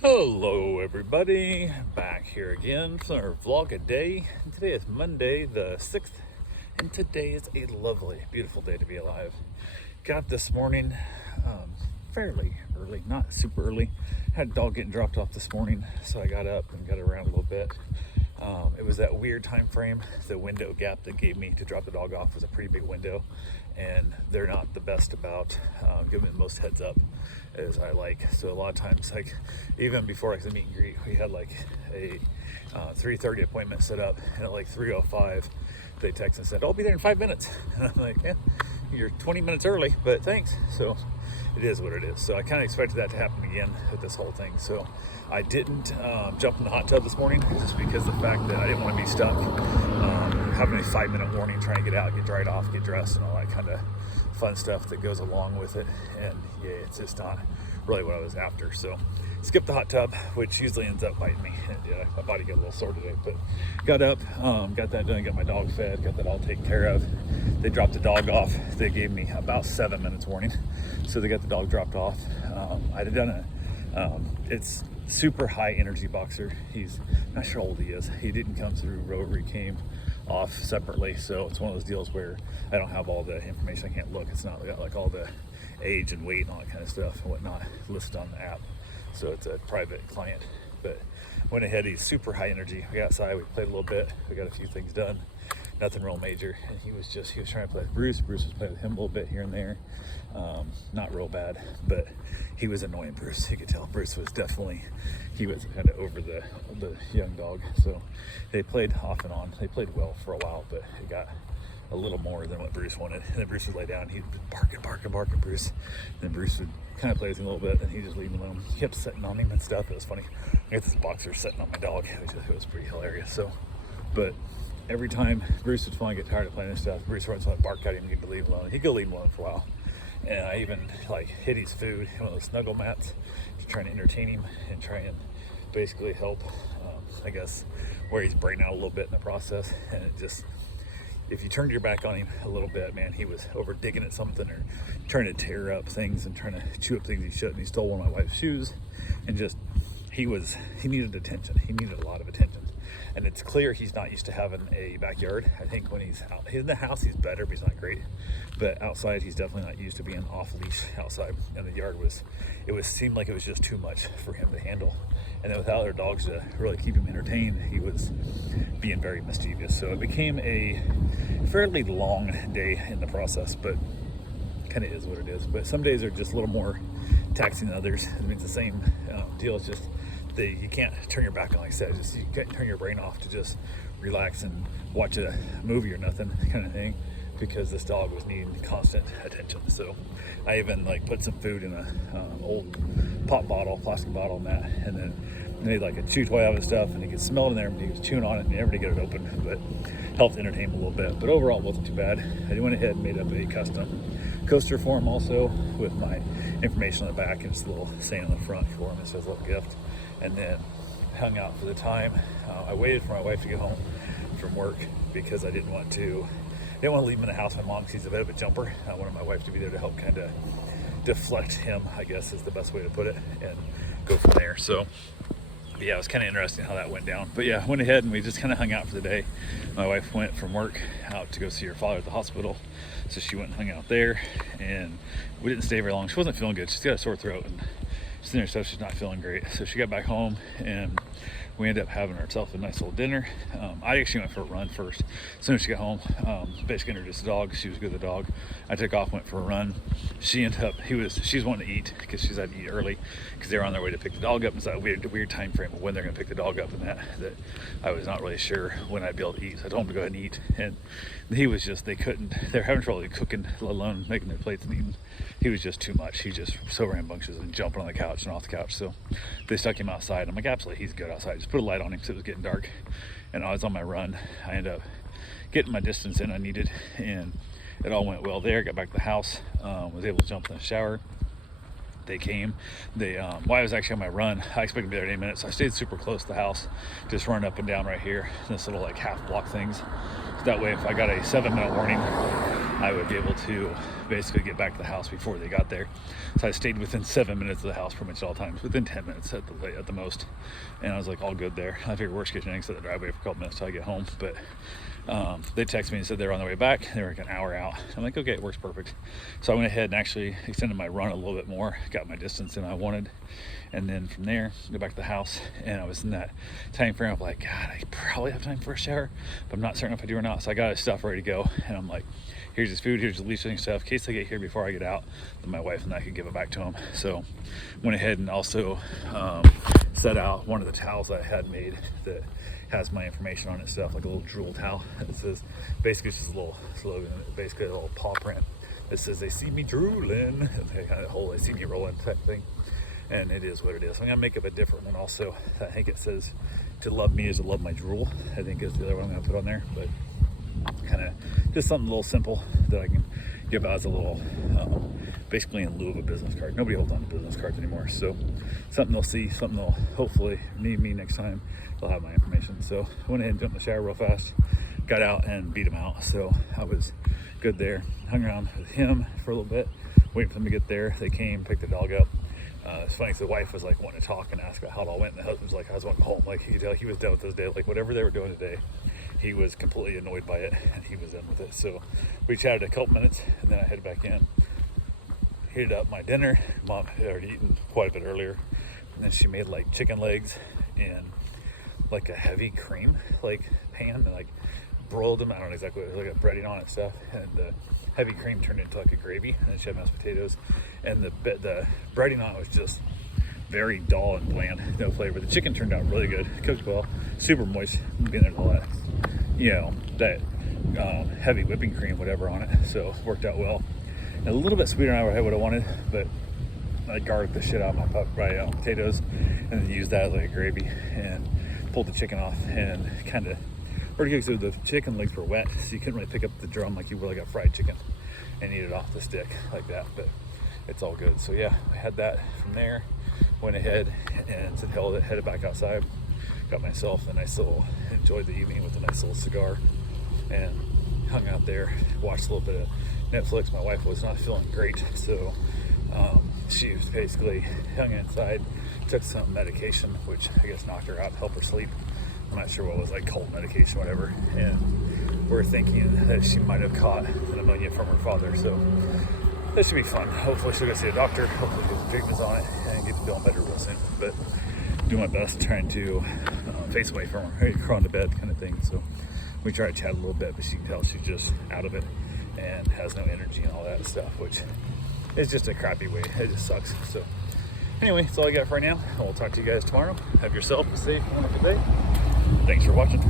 Hello everybody, back here again for our vlog a day. Today is Monday the 6th, and today is a lovely, beautiful day to be alive. Got up this morning fairly early, not super early. Had a dog getting dropped off this morning, so I got up and got around a little bit. It was that weird time frame. The window gap that gave me to drop the dog off was a pretty big window, and they're not the best about giving the most heads up as I like. So a lot of times, like even before I could meet and greet, we had like a 3:30 appointment set up, and at like 3:05 they texted and said, "I'll be there in 5 minutes." And I'm like, "Yeah, you're 20 minutes early, but thanks." So it is what it is. So I kind of expected that to happen again with this whole thing. So I didn't jump in the hot tub this morning, just because of the fact that I didn't want to be stuck having a 5-minute warning, trying to get out, get dried off, get dressed, and all that kind of fun stuff that goes along with it. And yeah, it's just not really what I was after. So skipped the hot tub, which usually ends up biting me. And yeah, my body got a little sore today, but got up, got that done, got my dog fed, got that all taken care of. They dropped the dog off. They gave me about 7 minutes warning, so they got the dog dropped off. I had done it's super high energy boxer. He's not sure how old he is. He didn't come through Rotary, came off separately, so it's one of those deals where I don't have all the information. I can't look. It's not got like all the age and weight and all that kind of stuff and whatnot listed on the app, so it's a private client. But went ahead, he's super high energy. We got outside, we played a little bit, we got a few things done, nothing real major. And he was trying to play with Bruce was playing with him a little bit here and there. Not real bad, but he was annoying Bruce. You could tell Bruce was definitely, he was kind of over the young dog. So they played off and on. They played well for a while, but it got a little more than what Bruce wanted. And then Bruce would lay down, he'd barking Bruce. And then Bruce would kind of play with him a little bit, and he'd just leave him alone. He kept sitting on him and stuff. It was funny. I got this boxer sitting on my dog. It was pretty hilarious. So, but every time Bruce would finally get tired of playing this stuff, Bruce runs on, bark at him and he'd leave him alone. He'd go leave him alone for a while. And I even like hid his food in one of those snuggle mats, just trying to entertain him and try and basically help, I guess, wear his brain out a little bit in the process. And it just, if you turned your back on him a little bit, man, he was over digging at something or trying to tear up things and trying to chew up things he shouldn't. He stole one of my wife's shoes, and just, he needed attention. He needed a lot of attention. And it's clear he's not used to having a backyard. I think when he's out in the house, he's better, but he's not great. But outside, he's definitely not used to being off leash outside. And the yard seemed like it was just too much for him to handle. And then without other dogs to really keep him entertained, he was being very mischievous. So it became a fairly long day in the process, but kind of is what it is. But some days are just a little more taxing than others. I mean, it's the same deal. It's just you can't turn your back on, like I said. You can't turn your brain off to just relax and watch a movie or nothing kind of thing, because this dog was needing constant attention. So I even like put some food in a old plastic bottle and that, and then made like a chew toy out of stuff, and he could smell it in there, and he was chewing on it, and never did get it open, but helped entertain him a little bit. But overall, it wasn't too bad. I went ahead and made up a custom coaster for him also, with my information on the back and just a little saying on the front for him. It says little gift. And then hung out for the time. I waited for my wife to get home from work, because I didn't want to leave him in the house. My mom, she's a bit of a jumper. I wanted my wife to be there to help kind of deflect him, I guess is the best way to put it, and go from there. So yeah, it was kind of interesting how that went down. But yeah, went ahead and we just kind of hung out for the day. My wife went from work out to go see her father at the hospital, so she went and hung out there, and we didn't stay very long. She wasn't feeling good. She's got a sore throat, and she's in her stuff. She's not feeling great. So she got back home, and we ended up having ourselves a nice little dinner. I actually went for a run first. As soon as she got home, basically introduced the dog. She was good with the dog. I took off, went for a run. She ended up, she's wanting to eat, because she's had to eat early, because they were on their way to pick the dog up. It's a weird time frame of when they're going to pick the dog up, and that I was not really sure when I'd be able to eat. So I told him to go ahead and eat, and he was just, they're having trouble cooking, let alone making their plates and eating. He was just too much. He just so rambunctious and jumping on the couch and off the couch. So they stuck him outside. I'm like, absolutely, he's good outside. Just put a light on him because it was getting dark. And I was on my run. I ended up getting my distance in I needed, and it all went well there. Got back to the house, was able to jump in the shower, they came. While I was actually on my run, I expected to be there in 8 minutes. So I stayed super close to the house, just running up and down right here, this little like half block things. So that way, if I got a 7-minute warning, I would be able to basically get back to the house before they got there. So I stayed within 7 minutes of the house pretty much at all times, within 10 minutes at the most. And I was like all good there. I figured worst case scenario, sit in the driveway for a couple minutes till I get home. But they texted me and said they were on their way back. They were like an hour out. I'm like, okay, it works perfect. So I went ahead and actually extended my run a little bit more, got my distance in I wanted. And then from there, go back to the house. And I was in that time frame of like, God, I probably have time for a shower, but I'm not certain if I do or not. So I got his stuff ready to go. And I'm like, here's his food, here's the leashing stuff. In case they get here before I get out, then my wife and I could give it back to him. So went ahead and also set out one of the towels that I had made that has my information on it, stuff like a little drool towel. It says, basically it's just a little slogan, basically a little paw print. It says, they see me drooling, kind of whole, they see me rolling type thing. And it is what it is. I'm gonna make up a different one also. I think it says, to love me is to love my drool, I think is the other one I'm gonna put on there. But kind of just something a little simple that I can give out as a little, basically in lieu of a business card. Nobody holds on to business cards anymore. So something they'll see, something they'll hopefully need me next time, they'll have my information. So I went ahead and jumped in the shower real fast, got out and beat him out. So I was good there. Hung around with him for a little bit, waiting for them to get there. They came, picked the dog up. It's funny because the wife was like wanting to talk and ask about how it all went, and the husband was like, I was wanting home. Like, you could tell he was done with this day. Like, whatever they were doing today, he was completely annoyed by it, and he was in with it. So we chatted a couple minutes, and then I headed back in, heated up my dinner. Mom had already eaten quite a bit earlier, and then she made like chicken legs in like a heavy cream like pan, and like broiled them. I don't know exactly what it was, like a breading on it and stuff, and the heavy cream turned into like a gravy, and then she had mashed potatoes, and the breading on it was just very dull and bland, no flavor. The chicken turned out really good, cooked well, super moist, getting it all that, you know, that heavy whipping cream, whatever on it. So worked out well. And a little bit sweeter than I would have wanted, but I garlicked the shit out of my potatoes, and then used that as like a gravy, and pulled the chicken off, and kind of pretty good. So the chicken legs were wet, so you couldn't really pick up the drum like you would like a fried chicken and eat it off the stick like that. But it's all good. So yeah, I had that from there. Went ahead and headed back outside. Got myself a nice little, enjoyed the evening with a nice little cigar, and hung out there, watched a little bit of Netflix. My wife was not feeling great, so she was basically hung inside, took some medication, which I guess knocked her out, helped her sleep. I'm not sure what it was, like cold medication, whatever. And we're thinking that she might have caught the pneumonia from her father. So that should be fun. Hopefully she'll go see a doctor, hopefully get some treatments on it, and get feeling better real soon. But do my best trying to face away from her, crawl into bed kind of thing. So we try to chat a little bit, but she can tell she's just out of it and has no energy and all that stuff, which is just a crappy way. It just sucks. So anyway, that's all I got for right now. I'll talk to you guys tomorrow. Have yourself a safe, wonderful day. Thanks for watching.